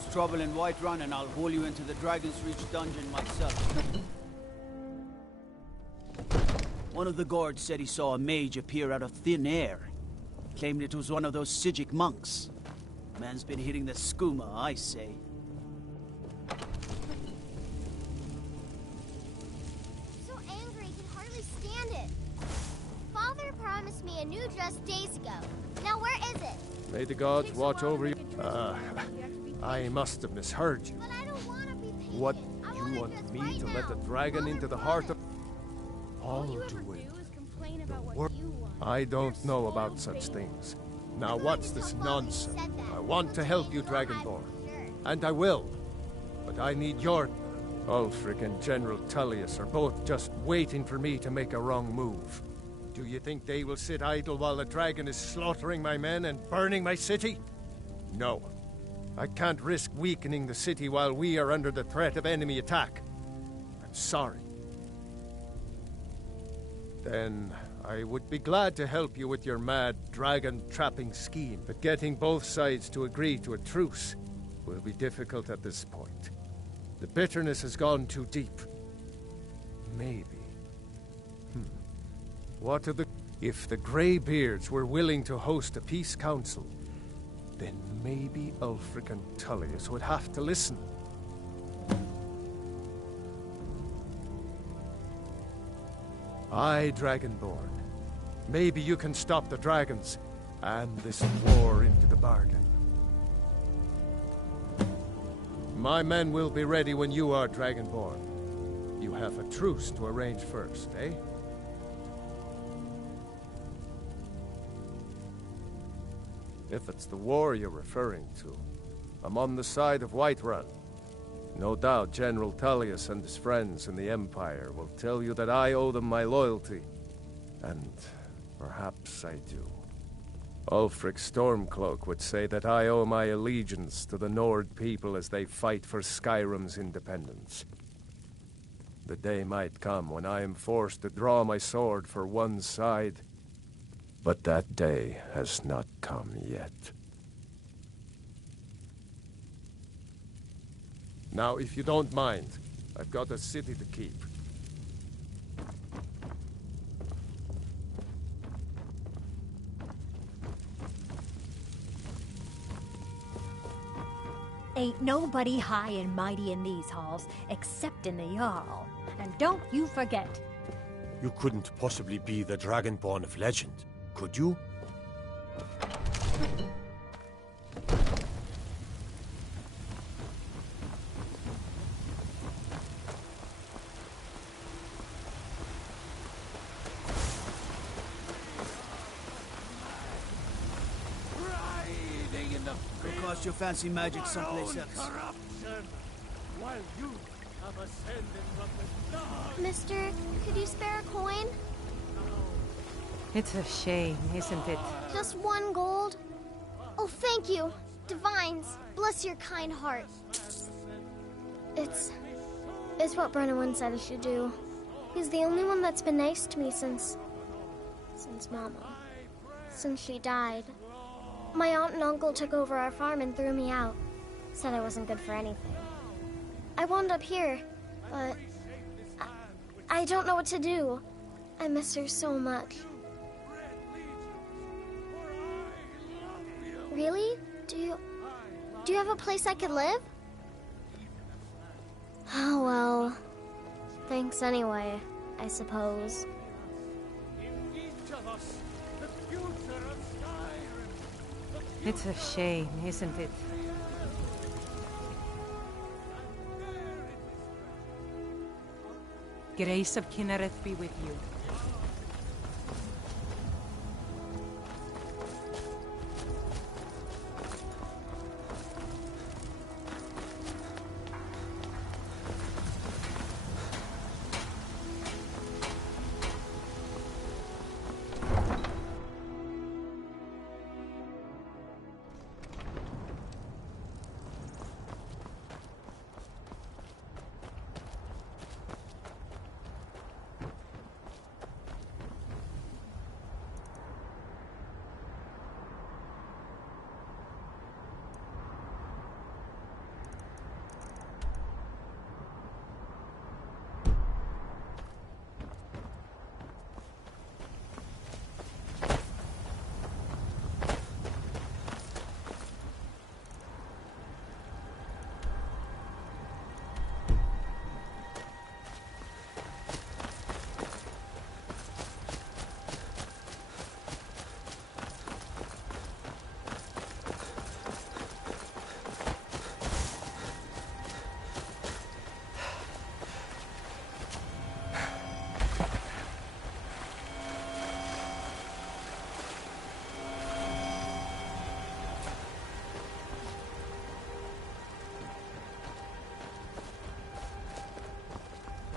cause trouble in Whiterun and I'll haul you into the Dragon's Reach dungeon myself. One of the guards said he saw a mage appear out of thin air. Claimed it was one of those Sijic monks. Man's been hitting the skooma, I say. So angry, he can hardly stand it. Father promised me a new dress days ago. Now where is it? May the gods watch over you. I must have misheard you. But I don't want to be patient. What, you want me to let the dragon into the heart of... Alduin. I don't know about such things. Now what's this nonsense? I want to help you, Dragonborn. And I will. But I need your... Ulfric and General Tullius are both just waiting for me to make a wrong move. Do you think they will sit idle while the dragon is slaughtering my men and burning my city? No. I can't risk weakening the city while we are under the threat of enemy attack. I'm sorry. Then I would be glad to help you with your mad dragon-trapping scheme, but getting both sides to agree to a truce will be difficult at this point. The bitterness has gone too deep. Maybe. What of the... If the Greybeards were willing to host a peace council, then maybe Ulfric and Tullius would have to listen. Aye, Dragonborn. Maybe you can stop the dragons, and this war into the bargain. My men will be ready when you are, Dragonborn. You have a truce to arrange first, eh? If it's the war you're referring to, I'm on the side of Whiterun. No doubt General Tullius and his friends in the Empire will tell you that I owe them my loyalty. And perhaps I do. Ulfric Stormcloak would say that I owe my allegiance to the Nord people as they fight for Skyrim's independence. The day might come when I am forced to draw my sword for one side, but that day has not come yet. Now, if you don't mind, I've got a city to keep. Ain't nobody high and mighty in these halls, except in the Jarl. And don't you forget. You couldn't possibly be the Dragonborn of legend, could you? Go cast your fancy magic someplace else. While you have ascended from the dark. Mister, could you spare a coin? It's a shame, isn't it? Just 1 gold? Oh, thank you. Divines, bless your kind heart. It's what Brennan said I should do. He's the only one that's been nice to me since Mama. Since she died. My aunt and uncle took over our farm and threw me out. Said I wasn't good for anything. I wound up here, but I don't know what to do. I miss her so much. Really? Do you have a place I could live? Oh, well. Thanks anyway, I suppose. It's a shame, isn't it? Grace of Kinnereth be with you.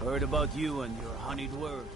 Heard about you and your honeyed words.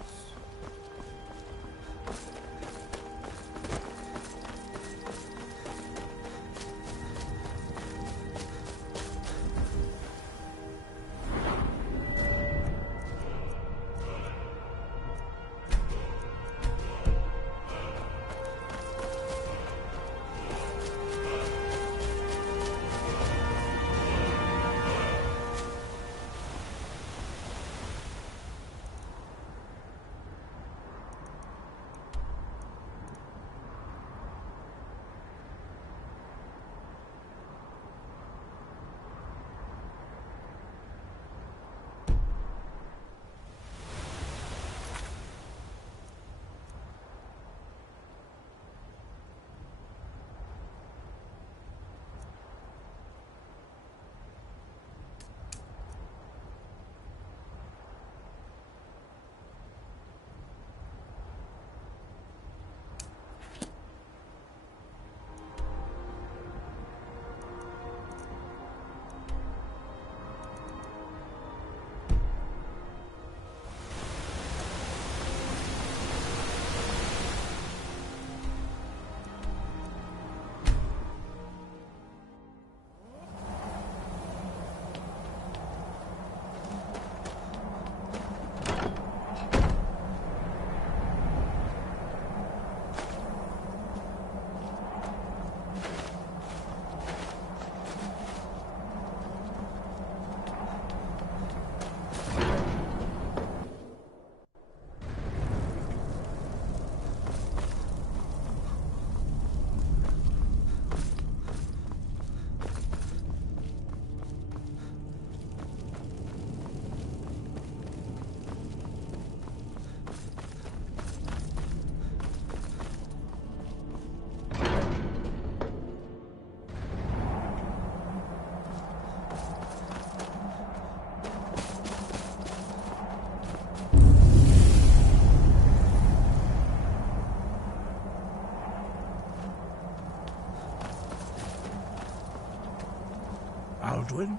Alduin?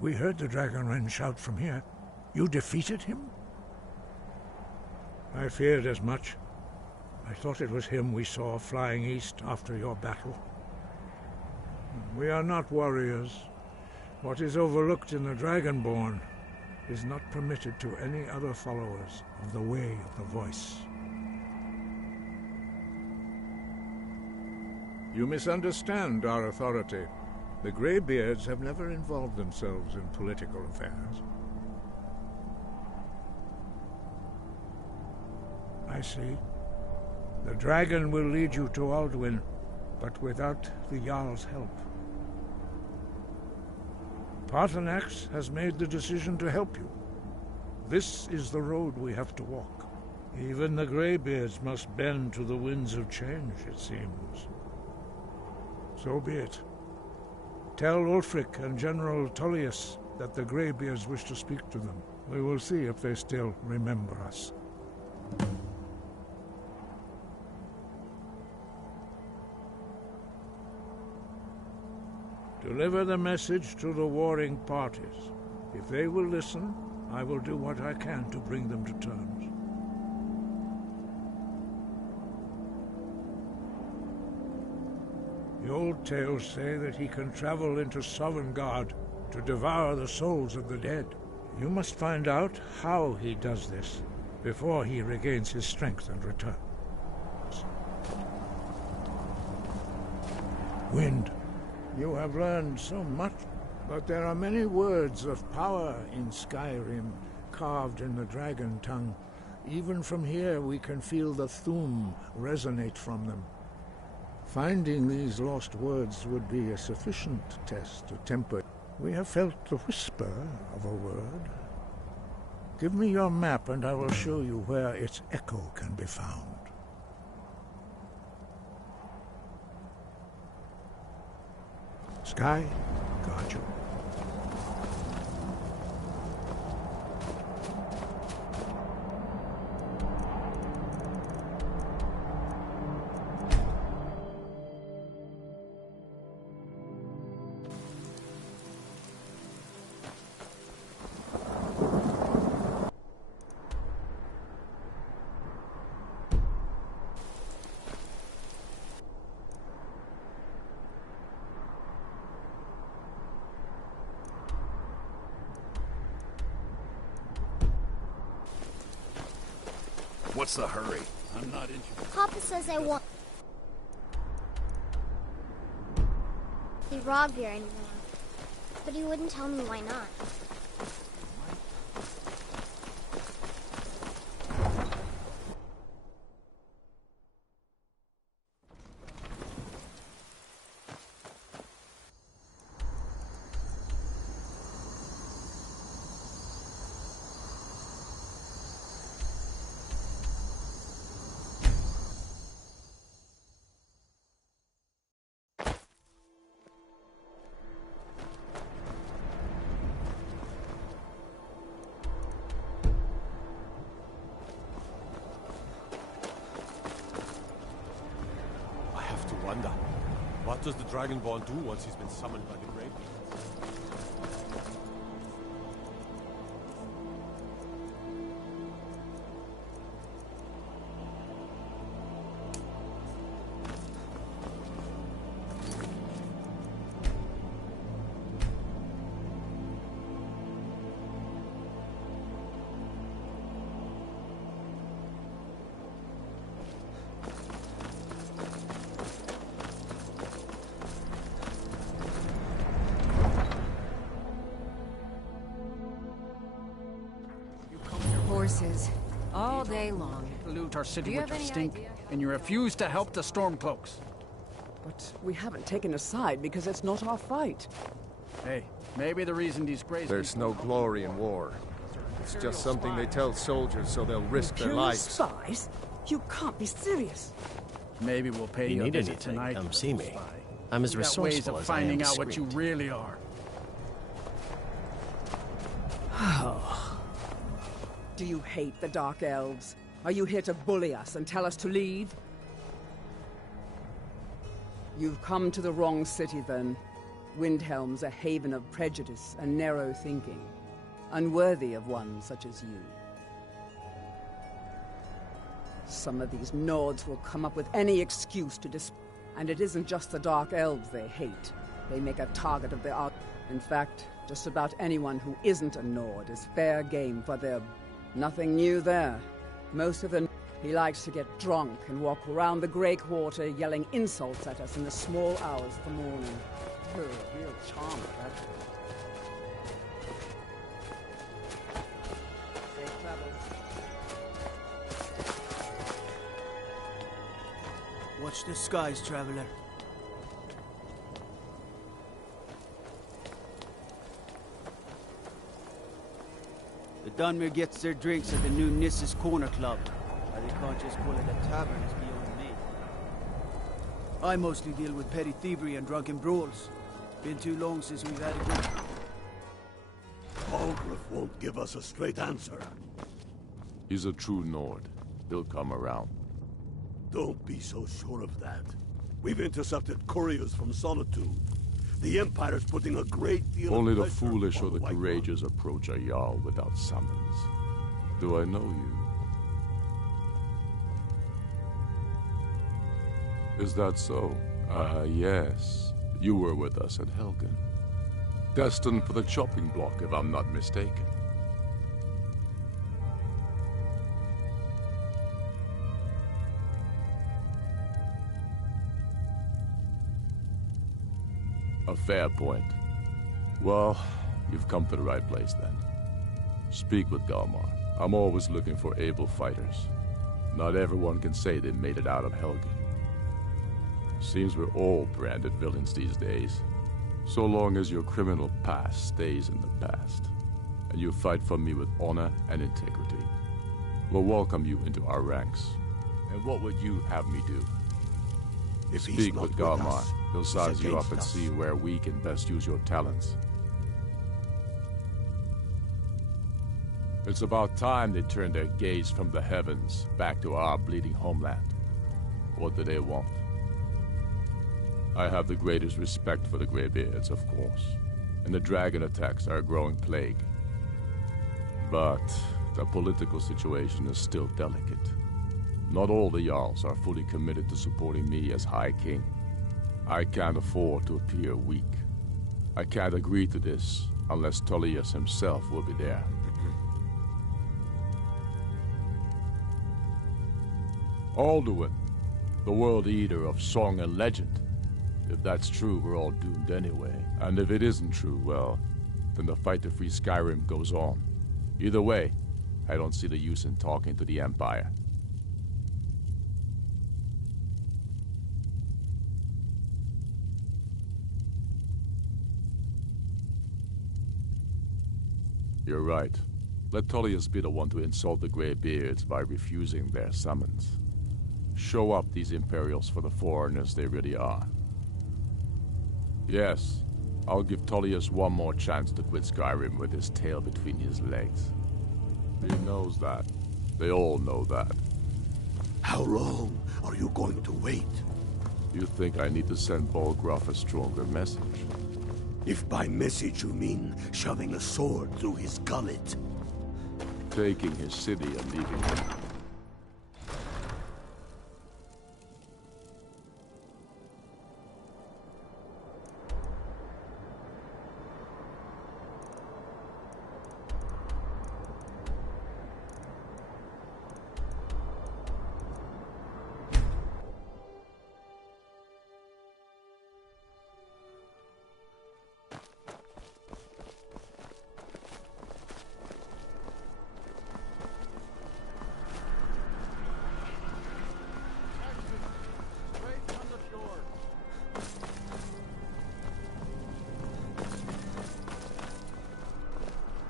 We heard the Dragonren shout from here. You defeated him? I feared as much. I thought it was him we saw flying east after your battle. We are not warriors. What is overlooked in the Dragonborn is not permitted to any other followers of the Way of the Voice. You misunderstand our authority. The Greybeards have never involved themselves in political affairs. I see. The dragon will lead you to Alduin, but without the Jarl's help. Paarthurnax has made the decision to help you. This is the road we have to walk. Even the Greybeards must bend to the winds of change, it seems. So be it. Tell Ulfric and General Tullius that the Greybeards wish to speak to them. We will see if they still remember us. Deliver the message to the warring parties. If they will listen, I will do what I can to bring them to terms. The old tales say that he can travel into Sovngarde to devour the souls of the dead. You must find out how he does this before he regains his strength and returns. Wind. You have learned so much, but there are many words of power in Skyrim, carved in the dragon tongue. Even from here we can feel the Thu'um resonate from them. Finding these lost words would be a sufficient test to temper. We have felt the whisper of a word. Give me your map and I will show you where its echo can be found. Sky, guard you. What's the hurry? I'm not interested. Papa says I won't be Roggbeer anymore. But he wouldn't tell me why not. Wonder, what does the Dragonborn do once he's been summoned by the grave? Horses. All day long. Pollute our Do city you with have your any stink, idea? and you refuse to help the Stormcloaks. But we haven't taken a side because it's not our fight. Hey, maybe the reason these Greys... There's no glory in war. It's just something they tell soldiers so they'll risk their Imperial lives. spies? You can't be serious. Maybe we'll pay If you you a need visit anything, tonight. come see me. Spy. I'm as We got ways resourceful of as I am finding out what you discreet. really are. Do you hate the Dark Elves? Are you here to bully us and tell us to leave? You've come to the wrong city, then. Windhelm's a haven of prejudice and narrow thinking, unworthy of one such as you. Some of these Nords will come up with any excuse to and it isn't just the Dark Elves they hate. They make a target of their In fact, just about anyone who isn't a Nord is fair game for their... Nothing new there. Most of them... He likes to get drunk and walk around the Grey Quarter yelling insults at us in the small hours of the morning. Oh, real charm, that. Safe travels. Watch the skies, traveler. The Dunmer gets their drinks at the new Nissa's Corner Club. Why they can't just call it a tavern is beyond me. I mostly deal with petty thievery and drunken brawls. Been too long since we've had a good... Algriff won't give us a straight answer. He's a true Nord. He'll come around. Don't be so sure of that. We've intercepted couriers from Solitude. The Empire's putting a great deal Only of the pressure foolish on or the White courageous approach a Jarl without summons. Do I know you? Is that so? Yes. You were with us at Helgen. Destined for the chopping block, if I'm not mistaken. A fair point. Well, you've come to the right place then. Speak with Galmar. I'm always looking for able fighters. Not everyone can say they made it out of Helgen. Seems we're all branded villains these days. So long as your criminal past stays in the past, and you fight for me with honor and integrity, we'll welcome you into our ranks. And what would you have me do? If he's Speak not with with Galmar. us, He'll he's size you up against and us. see where we can best use your talents. It's about time they turned their gaze from the heavens back to our bleeding homeland. What do they want? I have the greatest respect for the Greybeards, of course, and the dragon attacks are a growing plague. But the political situation is still delicate. Not all the Jarls are fully committed to supporting me as High King. I can't afford to appear weak. I can't agree to this unless Tullius himself will be there. Alduin, the world eater of song and legend. If that's true, we're all doomed anyway. And if it isn't true, well, then the fight to free Skyrim goes on. Either way, I don't see the use in talking to the Empire. You're right. Let Tullius be the one to insult the Greybeards by refusing their summons. Show up these Imperials for the foreigners they really are. Yes, I'll give Tullius one more chance to quit Skyrim with his tail between his legs. He knows that. They all know that. How long are you going to wait? You think I need to send Bolgraf a stronger message? If by message you mean shoving a sword through his gullet. Taking his city and leaving him.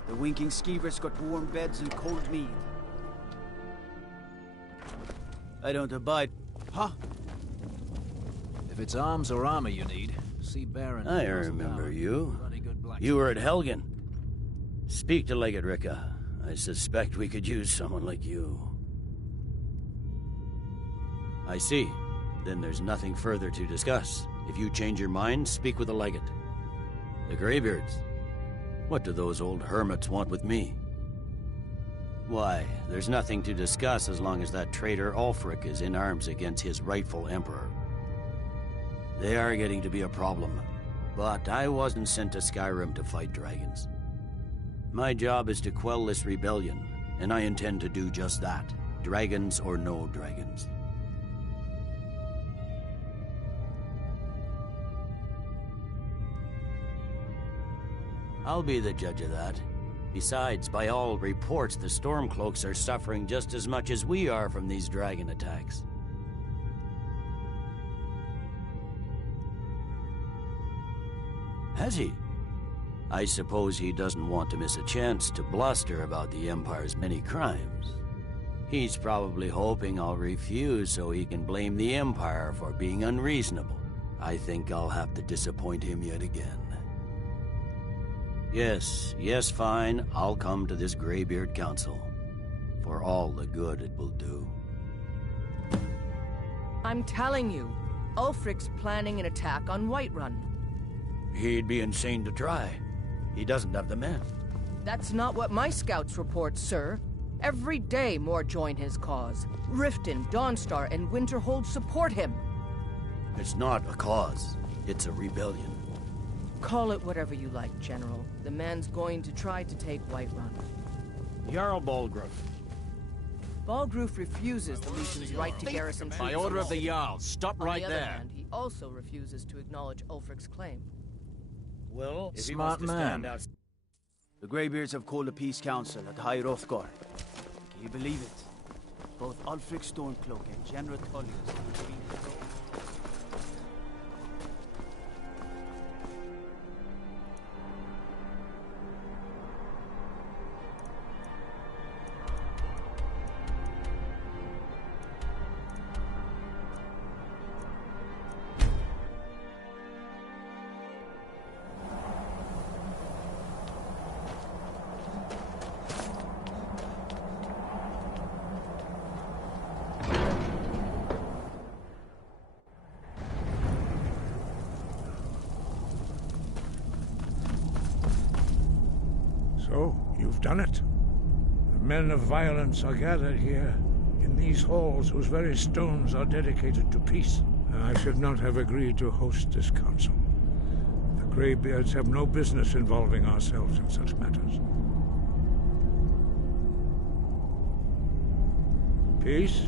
The winking skeevers got warm beds and cold mead. I don't abide. Huh? If it's arms or armor you need, see Baron. I remember you. You were at Helgen. Speak to Legate Ricka. I suspect we could use someone like you. I see. Then there's nothing further to discuss. If you change your mind, speak with the Legate. The Greybeards. What do those old hermits want with me? Why, there's nothing to discuss as long as that traitor Ulfric is in arms against his rightful emperor. They are getting to be a problem, but I wasn't sent to Skyrim to fight dragons. My job is to quell this rebellion, and I intend to do just that, dragons or no dragons. I'll be the judge of that. Besides, by all reports, the Stormcloaks are suffering just as much as we are from these dragon attacks. Has he? I suppose he doesn't want to miss a chance to bluster about the Empire's many crimes. He's probably hoping I'll refuse so he can blame the Empire for being unreasonable. I think I'll have to disappoint him yet again. Yes, fine. I'll come to this Greybeard Council. For all the good it will do. I'm telling you, Ulfric's planning an attack on Whiterun. He'd be insane to try. He doesn't have the men. That's not what my scouts report, sir. Every day more join his cause. Riften, Dawnstar, and Winterhold support him. It's not a cause. It's a rebellion. Call it whatever you like, General. The man's going to try to take Whiterun. Jarl Balgruuf. Balgruuf refuses the Legion's right to garrison troops. By order of the Jarl, stop right On the other there. hand, he also refuses to acknowledge Ulfric's claim. Well, if smart man. The Greybeards have called a peace council at High Hrothgar. Can you believe it? Both Ulfric Stormcloak and General Tullius have agreed. So, you've done it. The men of violence are gathered here, in these halls whose very stones are dedicated to peace. And I should not have agreed to host this council. The Greybeards have no business involving ourselves in such matters. Peace?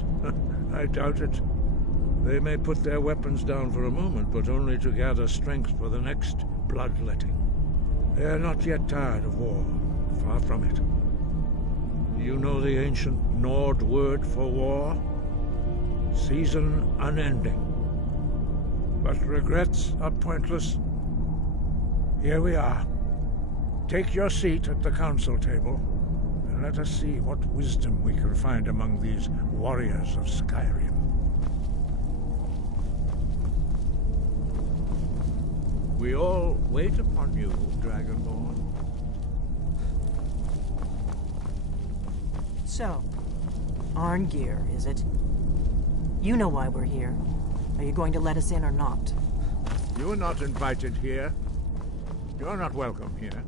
I doubt it. They may put their weapons down for a moment, but only to gather strength for the next bloodletting. They are not yet tired of war. Far from it. You know the ancient Nord word for war? Season unending. But regrets are pointless. Here we are. Take your seat at the council table, and let us see what wisdom we can find among these warriors of Skyrim. We all wait upon you, Dragonborn. So, Arngeir, is it? You know why we're here. Are you going to let us in or not? You are not invited here. You're not welcome here.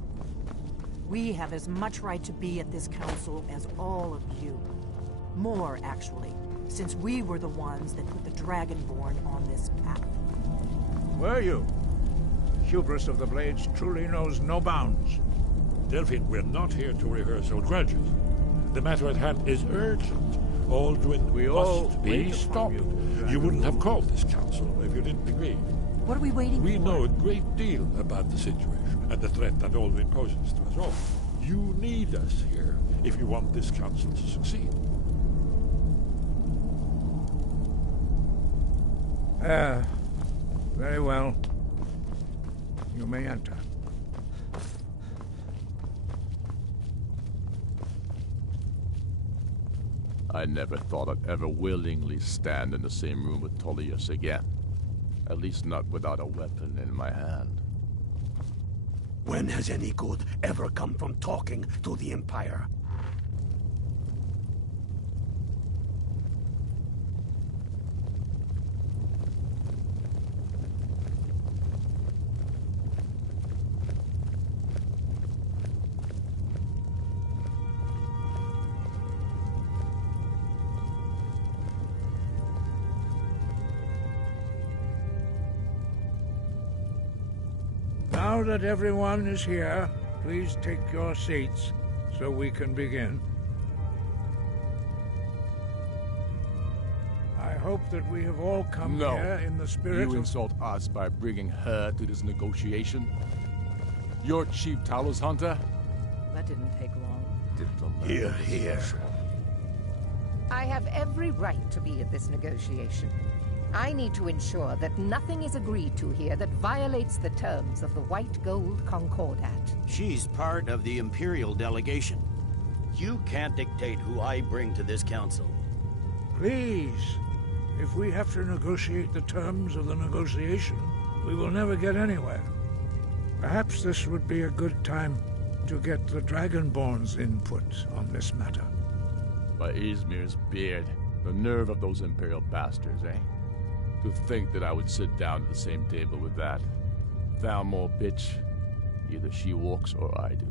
We have as much right to be at this council as all of you. More, actually, since we were the ones that put the Dragonborn on this path. Were you? The hubris of the Blades truly knows no bounds. Delphine, we're not here to rehearse old grudges. The matter at hand is urgent. Alduin must be stopped. You wouldn't have called this council if you didn't agree. What are we waiting for? We know a great deal about the situation and the threat that Alduin poses to us all. You need us here if you want this council to succeed. Very well. You may enter. I never thought I'd ever willingly stand in the same room with Tullius again. At least not without a weapon in my hand. When has any good ever come from talking to the Empire? Now that everyone is here, please take your seats so we can begin. I hope that we have all come here in the spirit You insult us by bringing her to this negotiation? You're Chief Talos Hunter? That didn't take long. Here, here. I have every right to be at this negotiation. I need to ensure that nothing is agreed to here that violates the terms of the White Gold Concordat. She's part of the Imperial delegation. You can't dictate who I bring to this council. Please, if we have to negotiate the terms of the negotiation, we will never get anywhere. Perhaps this would be a good time to get the Dragonborn's input on this matter. By Izmir's beard, the nerve of those Imperial bastards, eh? To think that I would sit down at the same table with that Thalmor bitch. Either she walks or I do.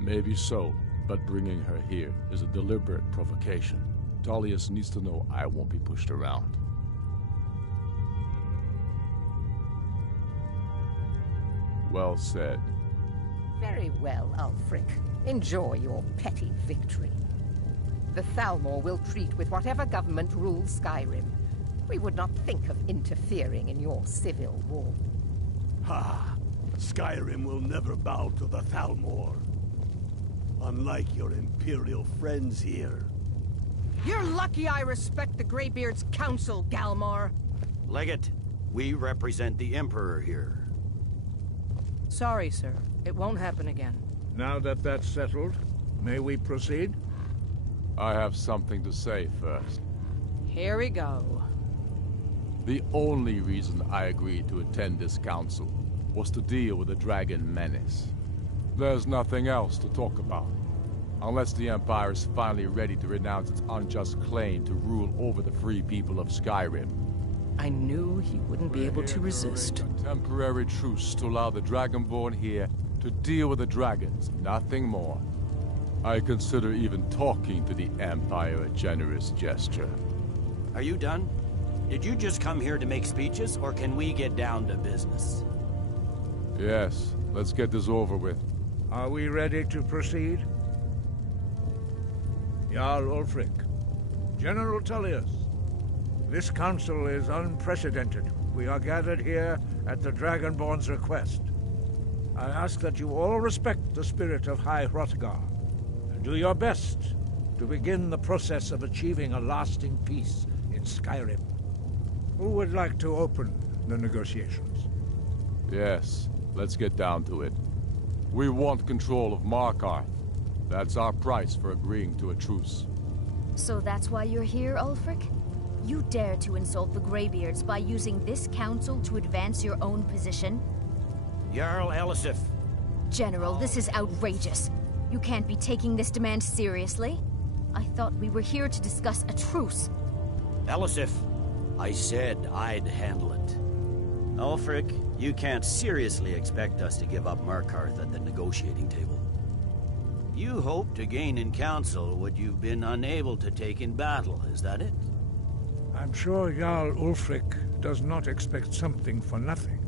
Maybe so, but bringing her here is a deliberate provocation. Tullius needs to know I won't be pushed around. Well said. Very well, Ulfric. Enjoy your petty victory. The Thalmor will treat with whatever government rules Skyrim. We would not think of interfering in your civil war. Ha! Skyrim will never bow to the Thalmor. Unlike your Imperial friends here. You're lucky I respect the Greybeard's counsel, Galmar. Legate, we represent the Emperor here. Sorry, sir. It won't happen again. Now that that's settled, may we proceed? I have something to say first. Here we go. The only reason I agreed to attend this council was to deal with the dragon menace. There's nothing else to talk about. Unless the Empire is finally ready to renounce its unjust claim to rule over the free people of Skyrim. I knew he wouldn't be able to resist. A temporary truce to allow the Dragonborn here to deal with the dragons, nothing more. I consider even talking to the Empire a generous gesture. Are you done? Did you just come here to make speeches, or can we get down to business? Yes, Let's get this over with. Are we ready to proceed? Jarl Ulfric, General Tullius, this council is unprecedented. We are gathered here at the Dragonborn's request. I ask that you all respect the spirit of High Hrothgar, and do your best to begin the process of achieving a lasting peace in Skyrim. Who would like to open the negotiations? Yes, let's get down to it. We want control of Markarth. That's our price for agreeing to a truce. So that's why you're here, Ulfric? You dare to insult the Greybeards by using this council to advance your own position? Jarl Elisif. General, this is outrageous. You can't be taking this demand seriously. I thought we were here to discuss a truce. Elisif, I said I'd handle it. Ulfric, you can't seriously expect us to give up Markarth at the negotiating table. You hope to gain in council what you've been unable to take in battle, is that it? I'm sure Jarl Ulfric does not expect something for nothing.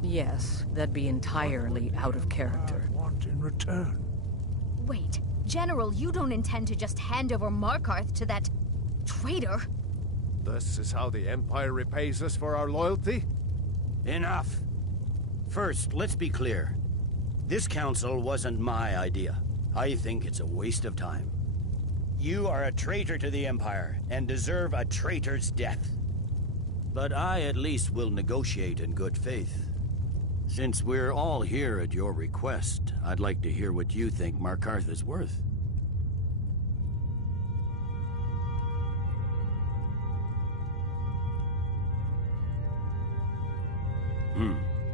Yes, that'd be entirely out of character. I want in return. Wait, General, you don't intend to just hand over Markarth to that traitor? This is how the Empire repays us for our loyalty? Enough! First, let's be clear. This council wasn't my idea. I think it's a waste of time. You are a traitor to the Empire, and deserve a traitor's death. But I at least will negotiate in good faith. Since we're all here at your request, I'd like to hear what you think Markarth is worth.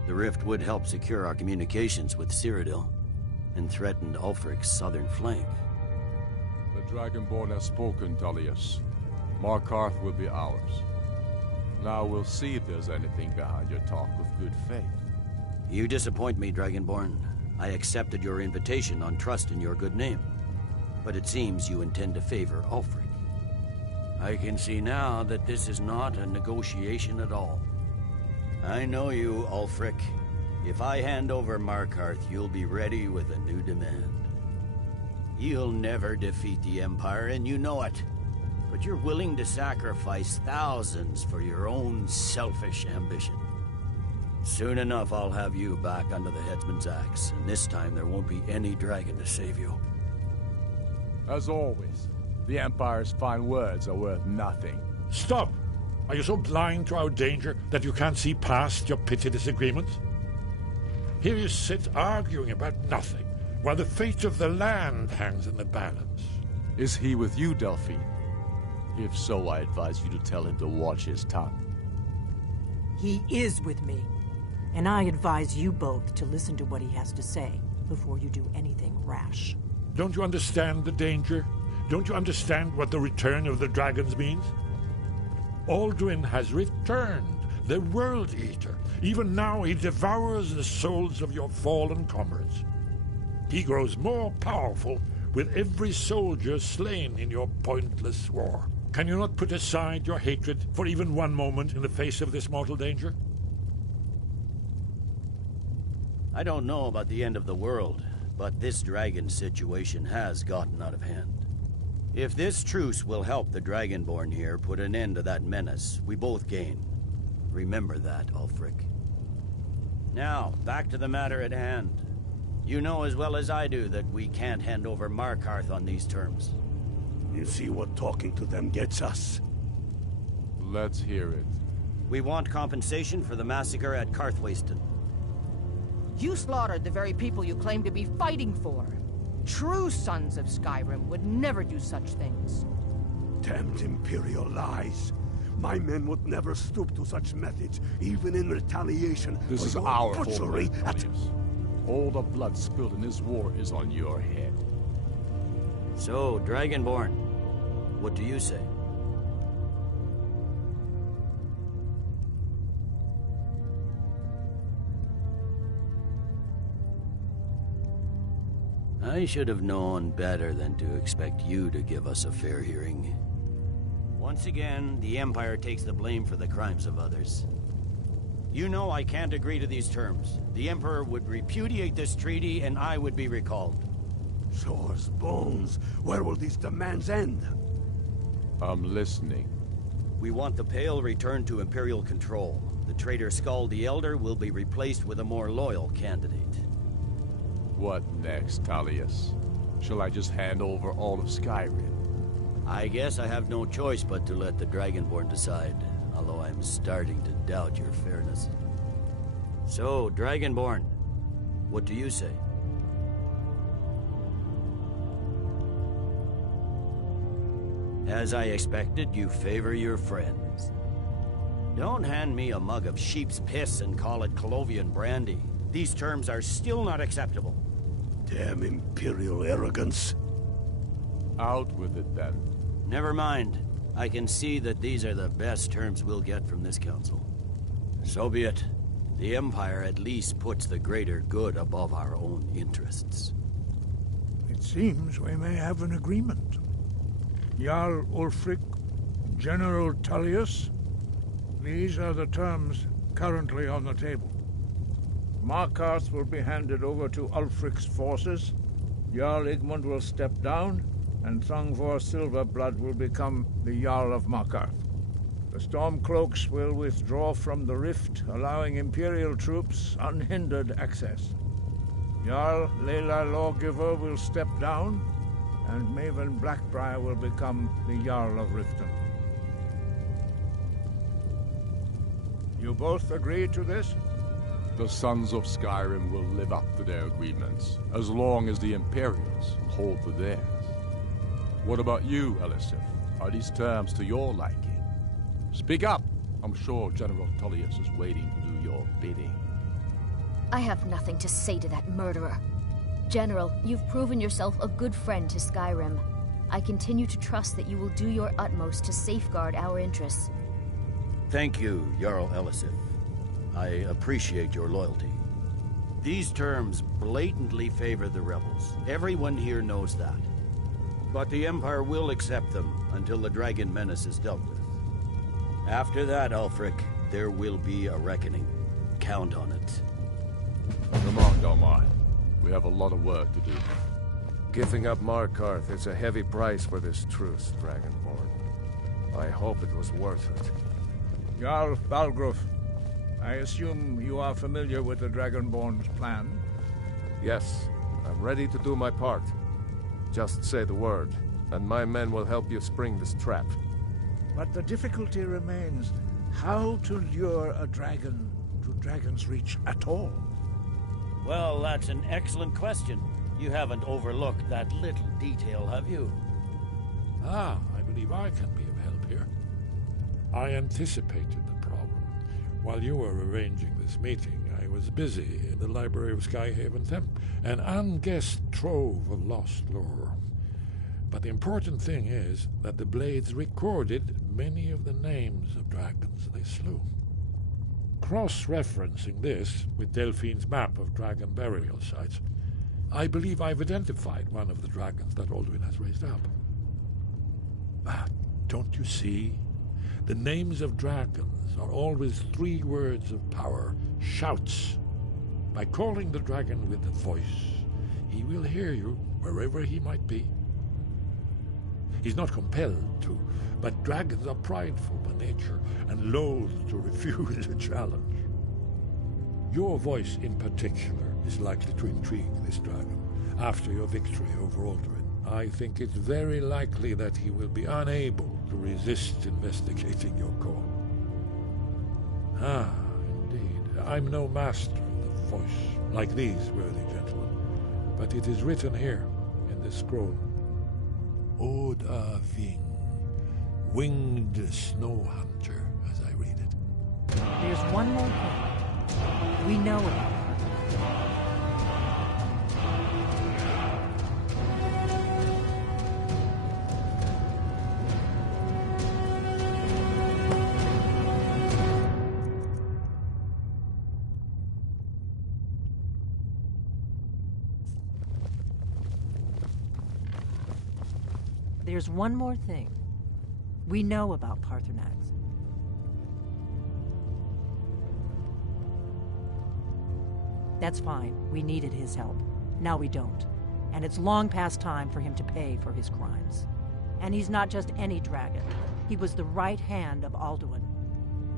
The rift would help secure our communications with Cyrodiil, and threatened Ulfric's southern flank. The Dragonborn has spoken, Tullius. Markarth will be ours. Now we'll see if there's anything behind your talk of good faith. You disappoint me, Dragonborn. I accepted your invitation on trust in your good name. But it seems you intend to favor Ulfric. I can see now that this is not a negotiation at all. I know you, Ulfric. If I hand over Markarth, you'll be ready with a new demand. You'll never defeat the Empire, and you know it. But you're willing to sacrifice thousands for your own selfish ambition. Soon enough, I'll have you back under the headsman's axe, and this time there won't be any dragon to save you. As always, the Empire's fine words are worth nothing. Stop! Are you so blind to our danger that you can't see past your petty disagreements? Here you sit arguing about nothing, while the fate of the land hangs in the balance. Is he with you, Delphine? If so, I advise you to tell him to watch his tongue. He is with me, and I advise you both to listen to what he has to say before you do anything rash. Don't you understand the danger? Don't you understand what the return of the dragons means? Alduin has returned, the World Eater. Even now he devours the souls of your fallen comrades. He grows more powerful with every soldier slain in your pointless war. Can you not put aside your hatred for even one moment in the face of this mortal danger? I don't know about the end of the world, but this dragon situation has gotten out of hand. If this truce will help the Dragonborn here put an end to that menace, we both gain. Remember that, Ulfric. Now, back to the matter at hand. You know as well as I do that we can't hand over Markarth on these terms. You see what talking to them gets us? Let's hear it. We want compensation for the massacre at Karthwasten. You slaughtered the very people you claim to be fighting for. True sons of Skyrim would never do such things. Damned Imperial lies. My men would never stoop to such methods, even in retaliation This for is your our butchery homeland, all the blood spilled in this war is on your head. So, Dragonborn, what do you say? I should have known better than to expect you to give us a fair hearing. Once again, the Empire takes the blame for the crimes of others. You know I can't agree to these terms. The Emperor would repudiate this treaty, and I would be recalled. Shores, bones, where will these demands end? I'm listening. We want the Pale returned to Imperial control. The traitor Skull the Elder will be replaced with a more loyal candidate. What next, Tullius? Shall I just hand over all of Skyrim? I guess I have no choice but to let the Dragonborn decide, although I'm starting to doubt your fairness. So, Dragonborn, what do you say? As I expected, you favor your friends. Don't hand me a mug of sheep's piss and call it Colovian brandy. These terms are still not acceptable. Damn Imperial arrogance. Out with it, then. Never mind. I can see that these are the best terms we'll get from this council. So be it. The Empire at least puts the greater good above our own interests. It seems we may have an agreement. Jarl Ulfric, General Tullius, these are the terms currently on the table. Markarth will be handed over to Ulfric's forces, Jarl Igmund will step down, and Thongvor Silverblood will become the Jarl of Markarth. The Stormcloaks will withdraw from the rift, allowing Imperial troops unhindered access. Jarl Layla Lawgiver will step down, and Maven Blackbriar will become the Jarl of Riften. You both agree to this? The Sons of Skyrim will live up to their agreements, as long as the Imperials hold to theirs. What about you, Elisif? Are these terms to your liking? Speak up! I'm sure General Tullius is waiting to do your bidding. I have nothing to say to that murderer. General, you've proven yourself a good friend to Skyrim. I continue to trust that you will do your utmost to safeguard our interests. Thank you, Jarl Elisif. I appreciate your loyalty. These terms blatantly favor the rebels. Everyone here knows that. But the Empire will accept them until the Dragon Menace is dealt with. After that, Ulfric, there will be a reckoning. Count on it. Come on, Domar. We have a lot of work to do. Giving up Markarth is a heavy price for this truce, Dragonborn. I hope it was worth it. Jarl Balgruf, I assume you are familiar with the Dragonborn's plan? Yes, I'm ready to do my part. Just say the word, and my men will help you spring this trap. But the difficulty remains how to lure a dragon to Dragon's Reach at all. Well, that's an excellent question. You haven't overlooked that little detail, have you? I believe I can be of help here. I anticipated the problem. While you were arranging this meeting, I was busy in the library of Skyhaven Temp, an unguessed trove of lost lore. But the important thing is that the Blades recorded many of the names of dragons they slew. Cross-referencing this with Delphine's map of dragon burial sites, I believe I've identified one of the dragons that Alduin has raised up. Don't you see? The names of dragons are always 3 words of power, shouts. By calling the dragon with a voice, he will hear you wherever he might be. He's not compelled to, but dragons are prideful by nature and loath to refuse a challenge. Your voice in particular is likely to intrigue this dragon after your victory over Alduin. I think it's very likely that he will be unable to resist investigating your call. Indeed. I'm no master of the voice, like these worthy gentlemen, but it is written here in this scroll. Oda Ving, winged snow hunter, as I read it. There's one more thing. We know about her. There's one more thing. We know about Paarthurnax. That's fine. We needed his help. Now we don't. And it's long past time for him to pay for his crimes. And he's not just any dragon. He was the right hand of Alduin.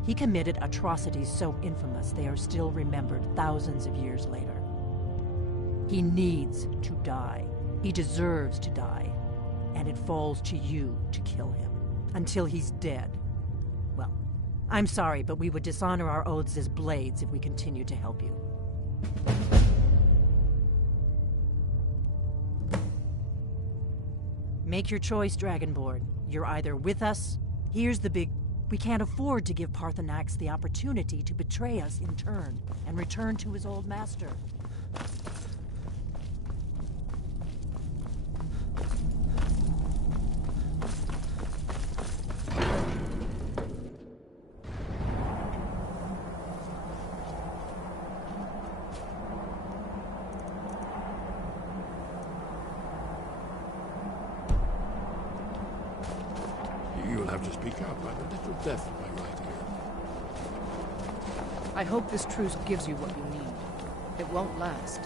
He committed atrocities so infamous they are still remembered thousands of years later. He needs to die. He deserves to die. And it falls to you to kill him. Until he's dead. Well, I'm sorry, but we would dishonor our oaths as blades if we continue to help you. Make your choice, Dragonborn. You're either with us. Here's the big... We can't afford to give Parthenax the opportunity to betray us in turn and return to his old master. You'll have to speak up. I'm a little deaf in my right ear. I hope this truce gives you what you need. It won't last.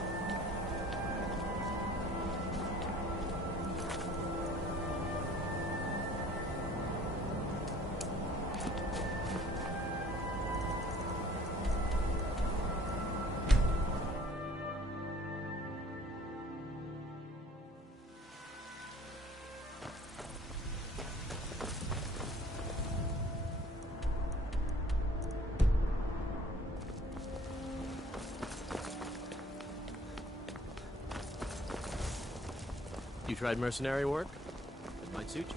You tried mercenary work? It might suit you.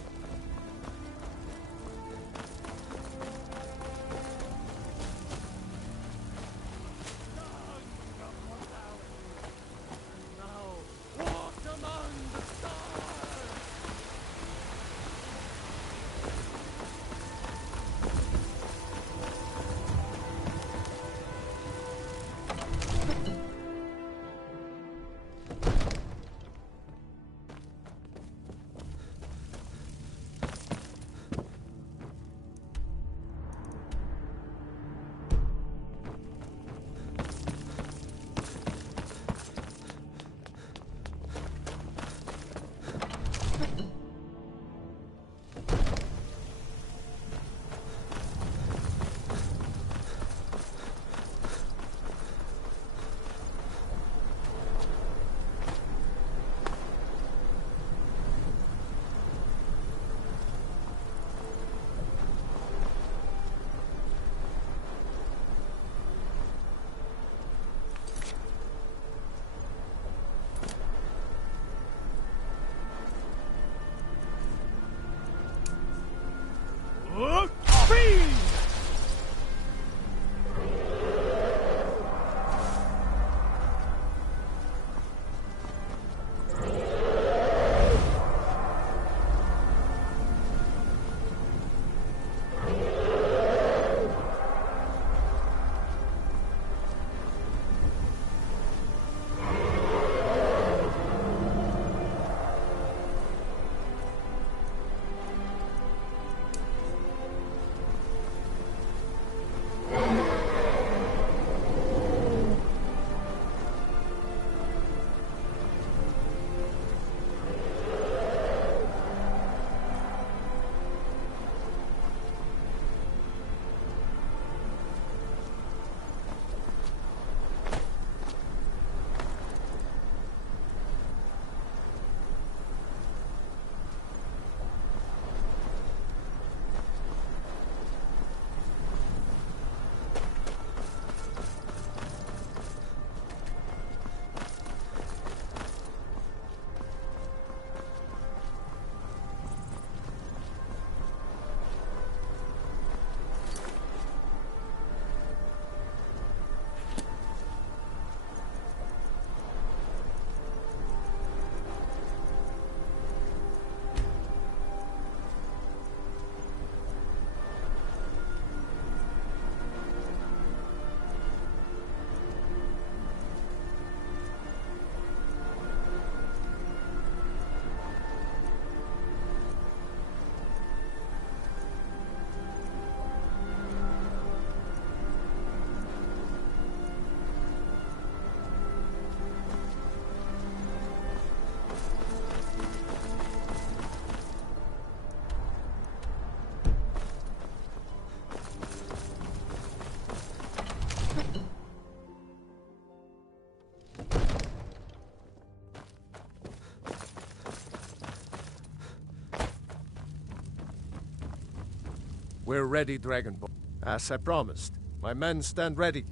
We're ready, Dragonborn. As I promised, my men stand ready.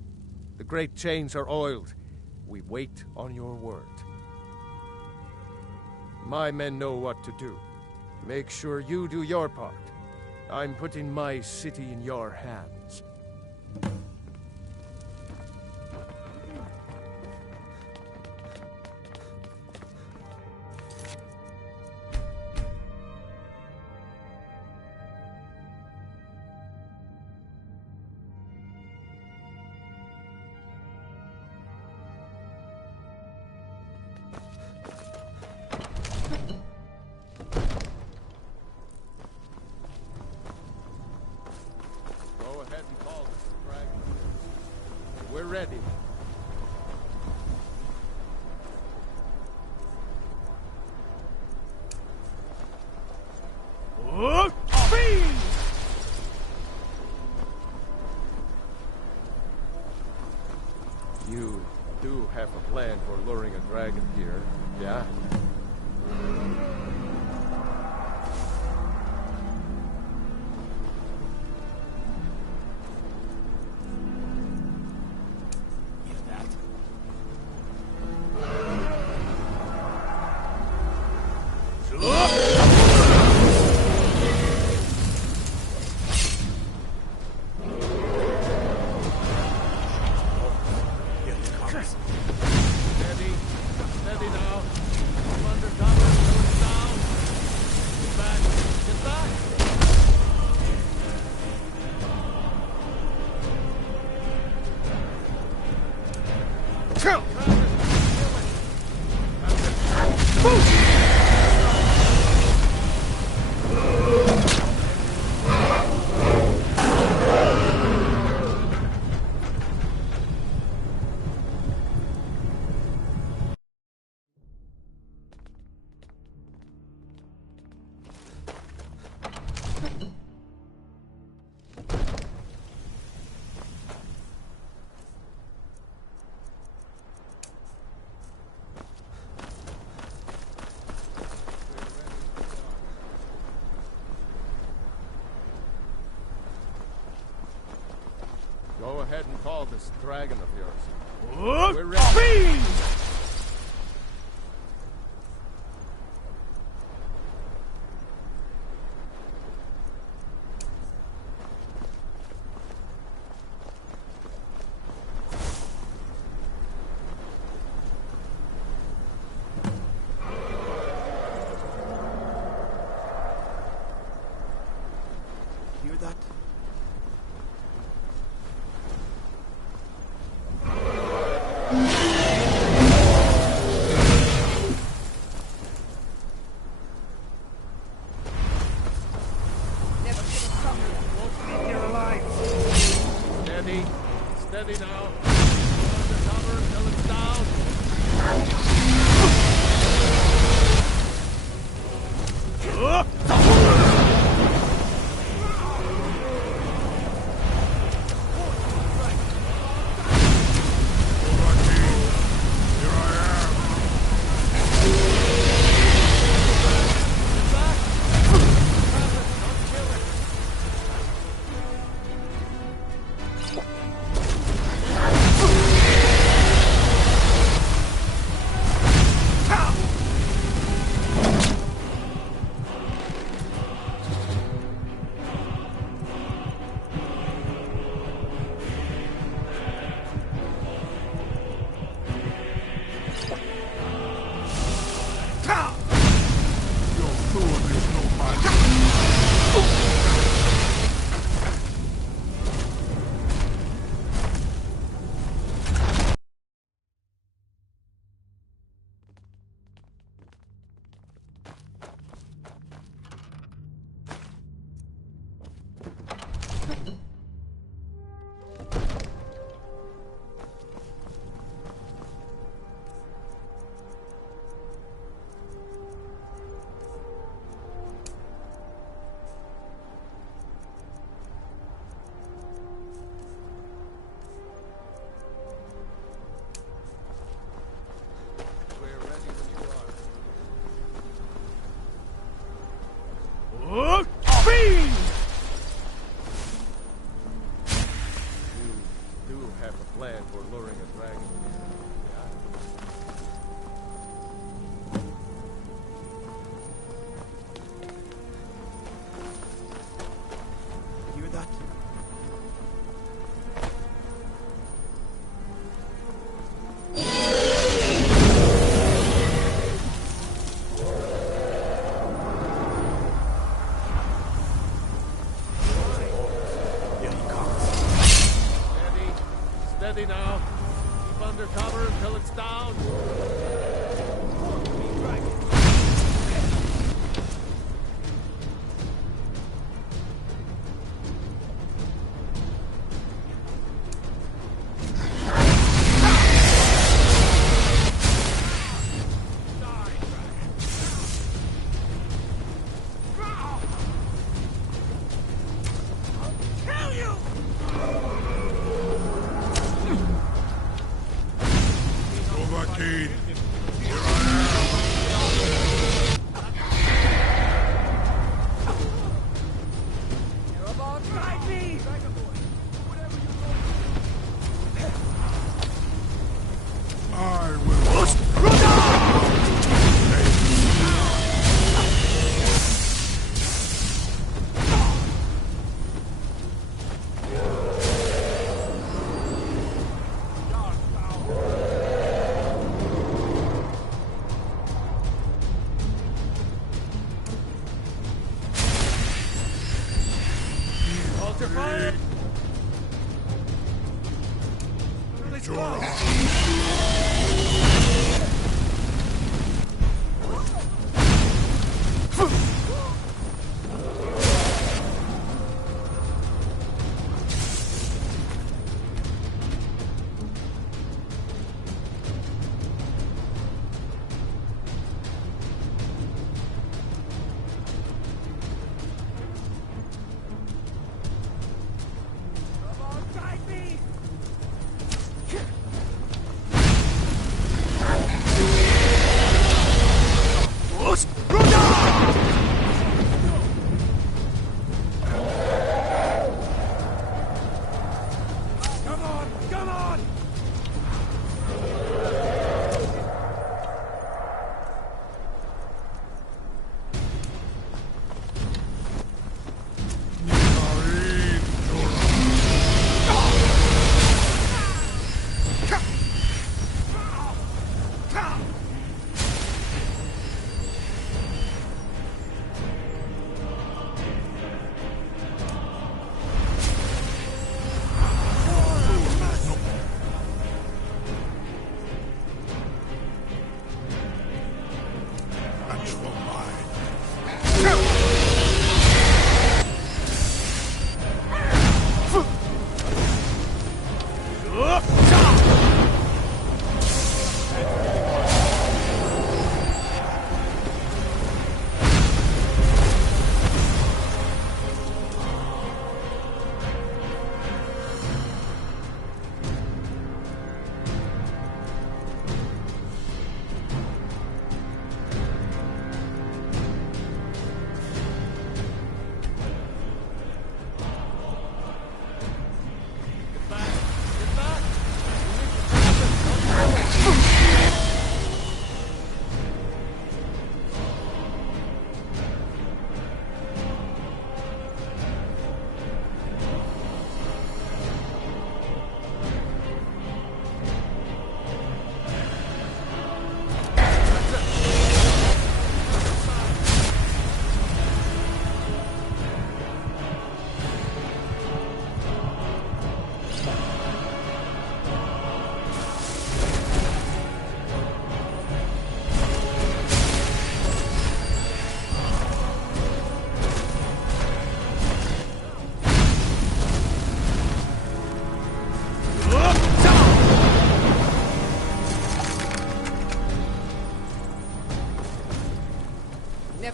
The great chains are oiled. We wait on your word. My men know what to do. Make sure you do your part. I'm putting my city in your hands. We're ready. You do have a plan for luring a dragon here, yeah? Go ahead and call this dragon of yours. We're ready. Hear that?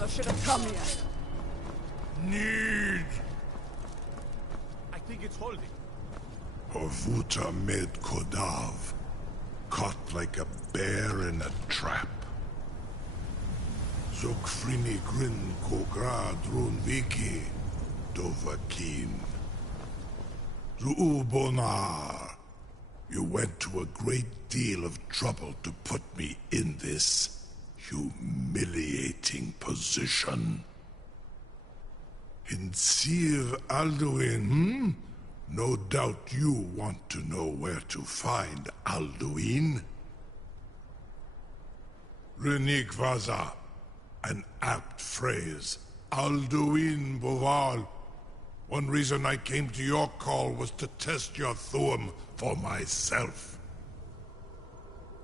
never should have come here. Need. I think it's holding. Horvuta med Kodav. Caught like a bear in a trap. Zokfrini grin kogra drunviki dovakin. Zuubonar. You went to a great deal of trouble to put me in this humiliating position. In Sir Alduin, No doubt you want to know where to find Alduin. Renik Vaza, an apt phrase. Alduin Boval. One reason I came to your call was to test your Thuum for myself.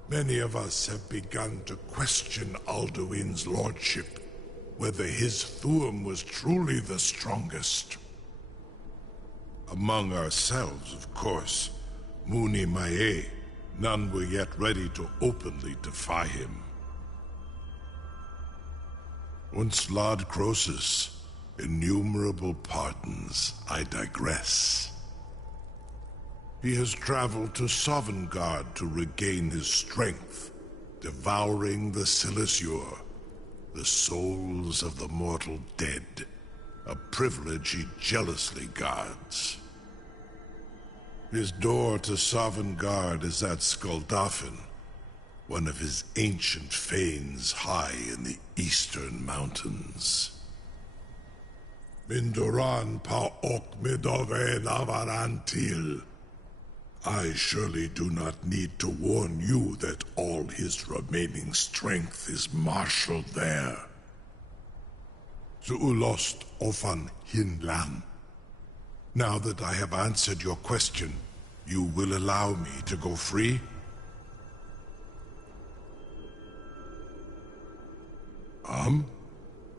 Many of us have begun to question Alduin's lordship, whether his Thuum was truly the strongest. Among ourselves, of course, Muni Mae, none were yet ready to openly defy him. Once Lord Croesus, innumerable pardons, I digress. He has traveled to Sovngarde to regain his strength, devouring the Silesure, the souls of the mortal dead, a privilege he jealously guards. His door to Sovngarde is at Skuldafn, one of his ancient fanes high in the eastern mountains. Mindoran pa ok midove navarantil. I surely do not need to warn you that all his remaining strength is marshaled there. Zuulost ofan hinlan. Now that I have answered your question, you will allow me to go free?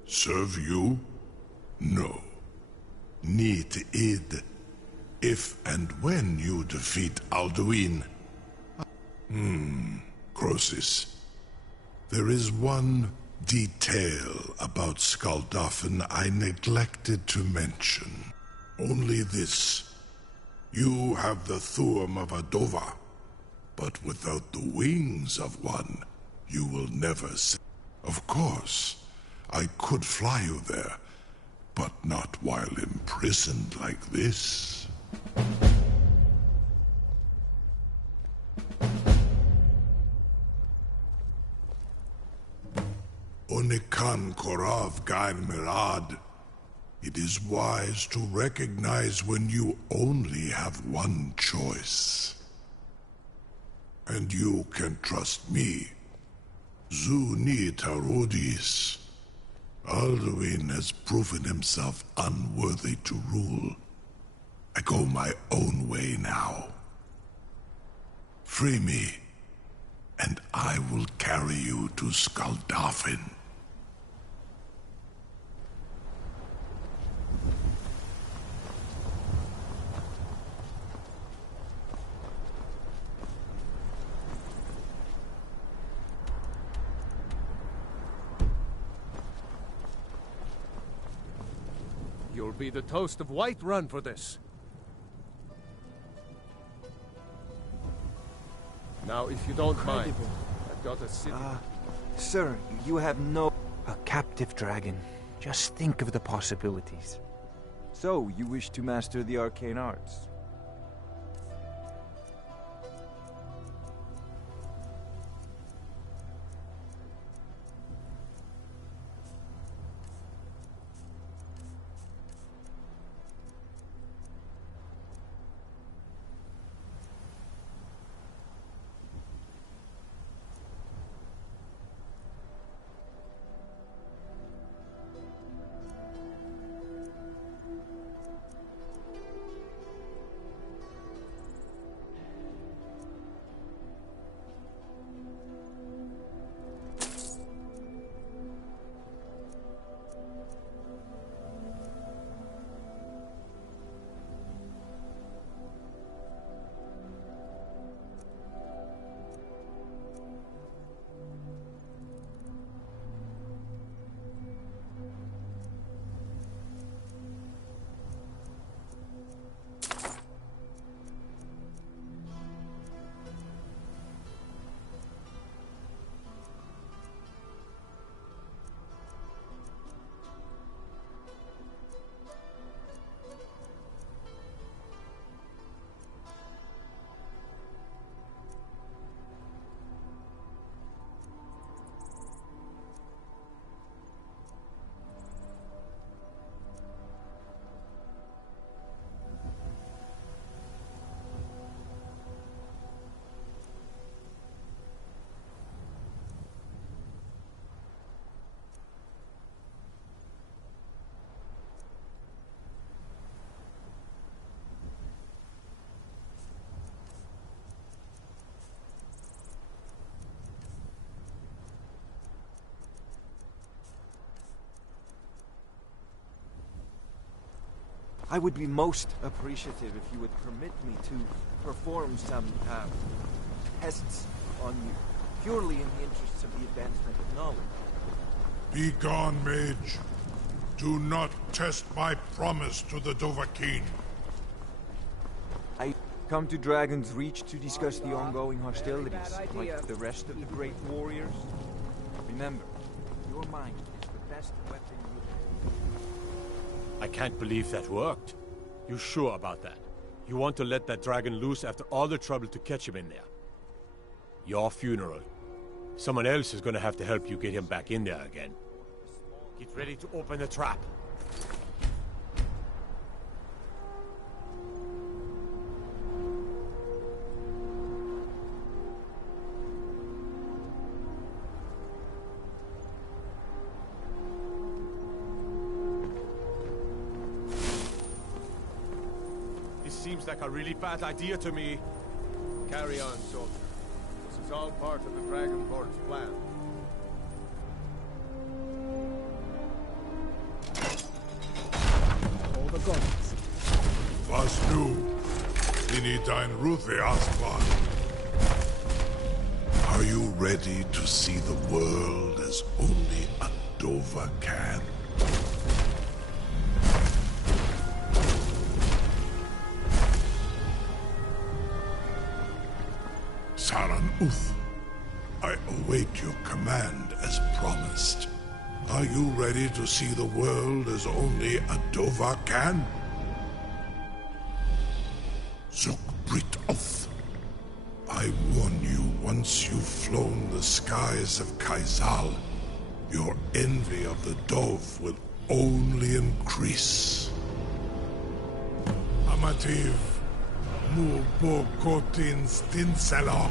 Serve you? No. Need id. If and when you defeat Alduin. Croesus. There is one detail about Skuldafn I neglected to mention. Only this. You have the Thuum of a Dova, but without the wings of one, you will never see. Of course, I could fly you there, but not while imprisoned like this. Onikan Korav Gair Mirad. It is wise to recognize when you only have one choice. And you can trust me. Zuni Tarudis. Alduin has proven himself unworthy to rule. I go my own way now. Free me, and I will carry you to Skuldafn. You'll be the toast of Whiterun for this. Now, if you don't mind, I've got a city. Sir, you have no... A captive dragon. Just think of the possibilities. So, you wish to master the arcane arts? I would be most appreciative if you would permit me to perform some tests on you, purely in the interests of the advancement of knowledge. Be gone, mage. Do not test my promise to the Dovahkiin. I come to Dragon's Reach to discuss the ongoing hostilities, like the rest of the great warriors. Remember, your mind is the best weapon you have. I can't believe that worked. You sure about that? You want to let that dragon loose after all the trouble to catch him in there? Your funeral. Someone else is gonna have to help you get him back in there again. Get ready to open the trap. This seems like a really bad idea to me. Carry on, soldier. This is all part of the Dragonborn's plan. All the gods. Was du? Ini dein Ruthi Aslan. Are you ready to see the world as only a Dova can? Saran Uth, I await your command as promised. Are you ready to see the world as only a Dova can? Zuk Brit Oth, I warn you, once you've flown the skies of Kaizal, your envy of the Dove will only increase. Amativ, mu bokotin stinselok.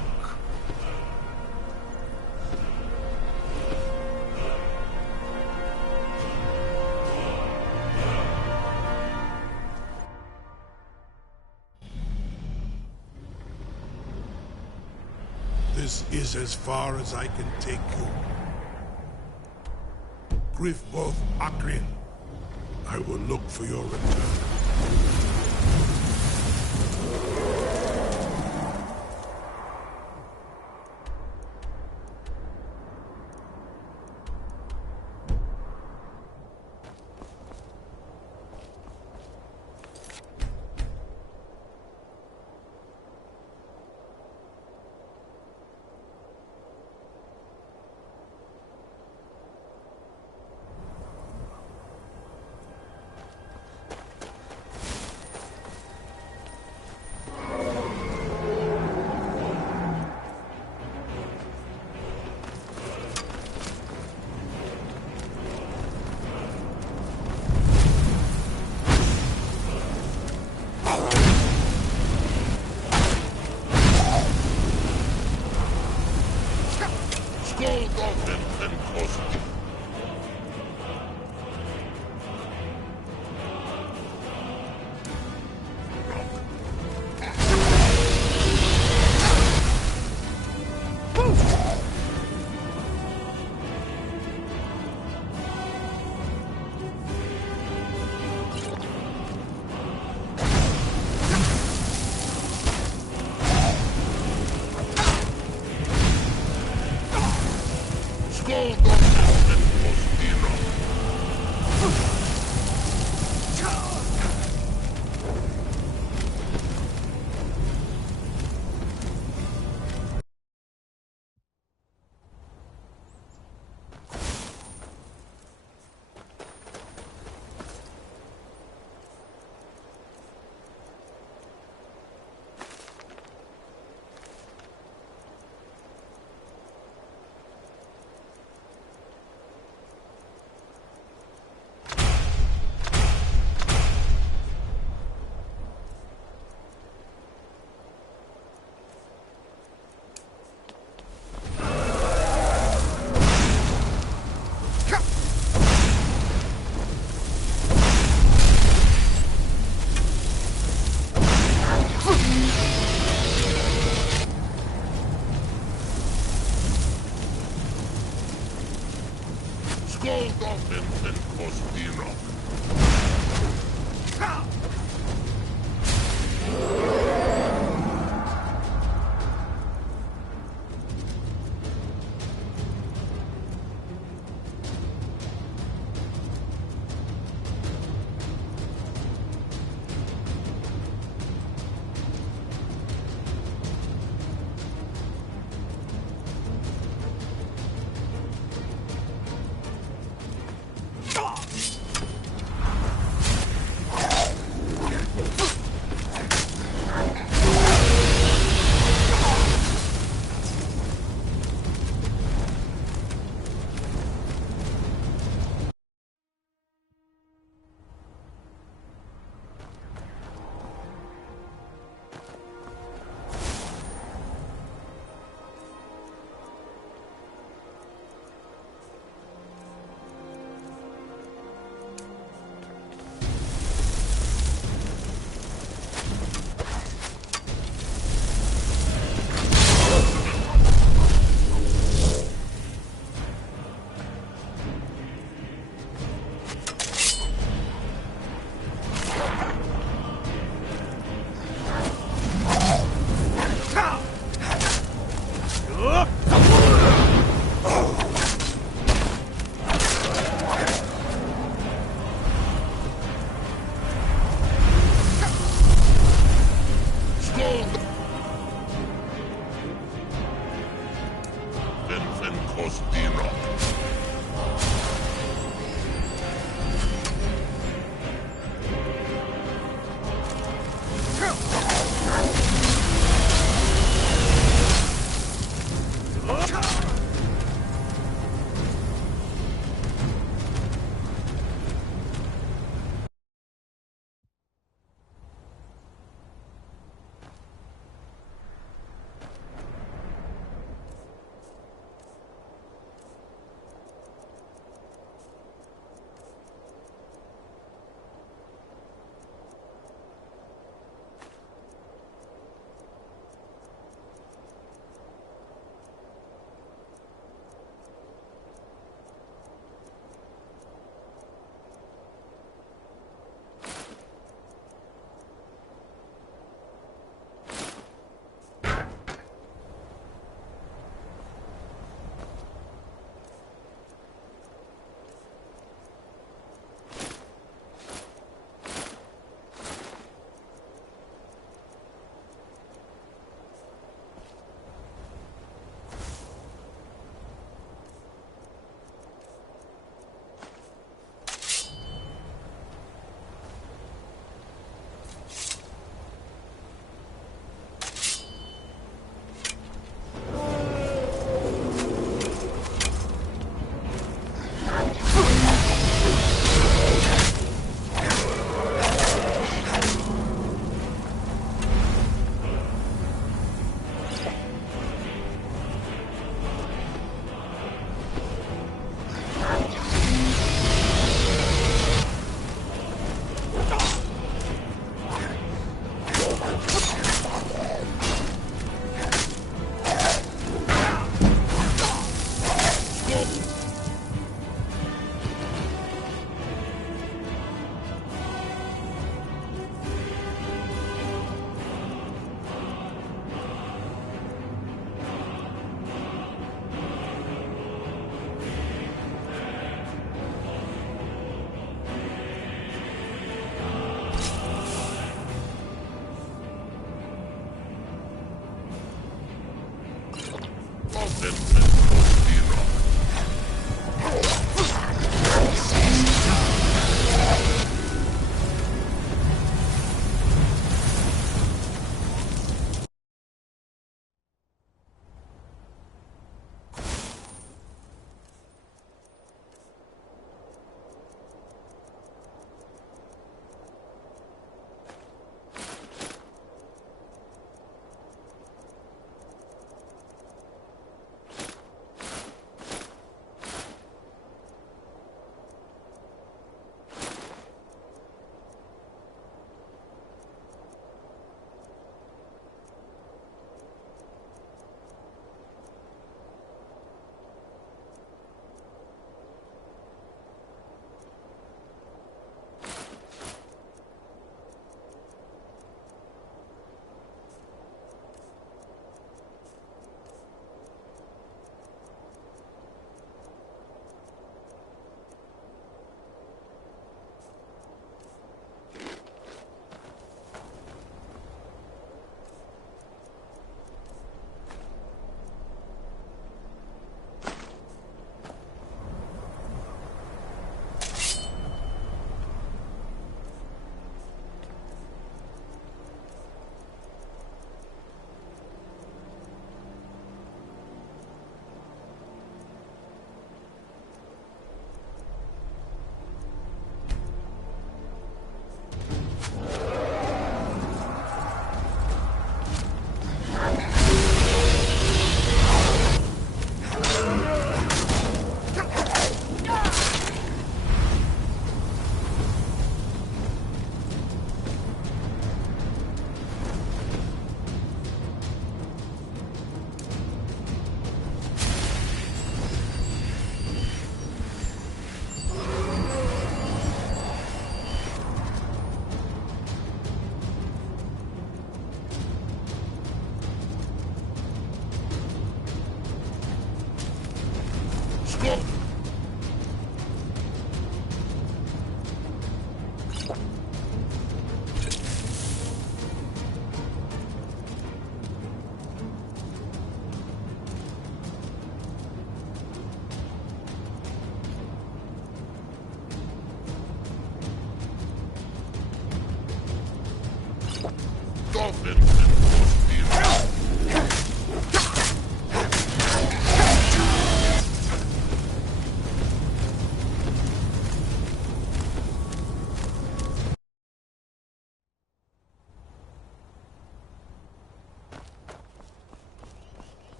This is as far as I can take you. Grifboth Akrin, I will look for your return.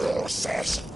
process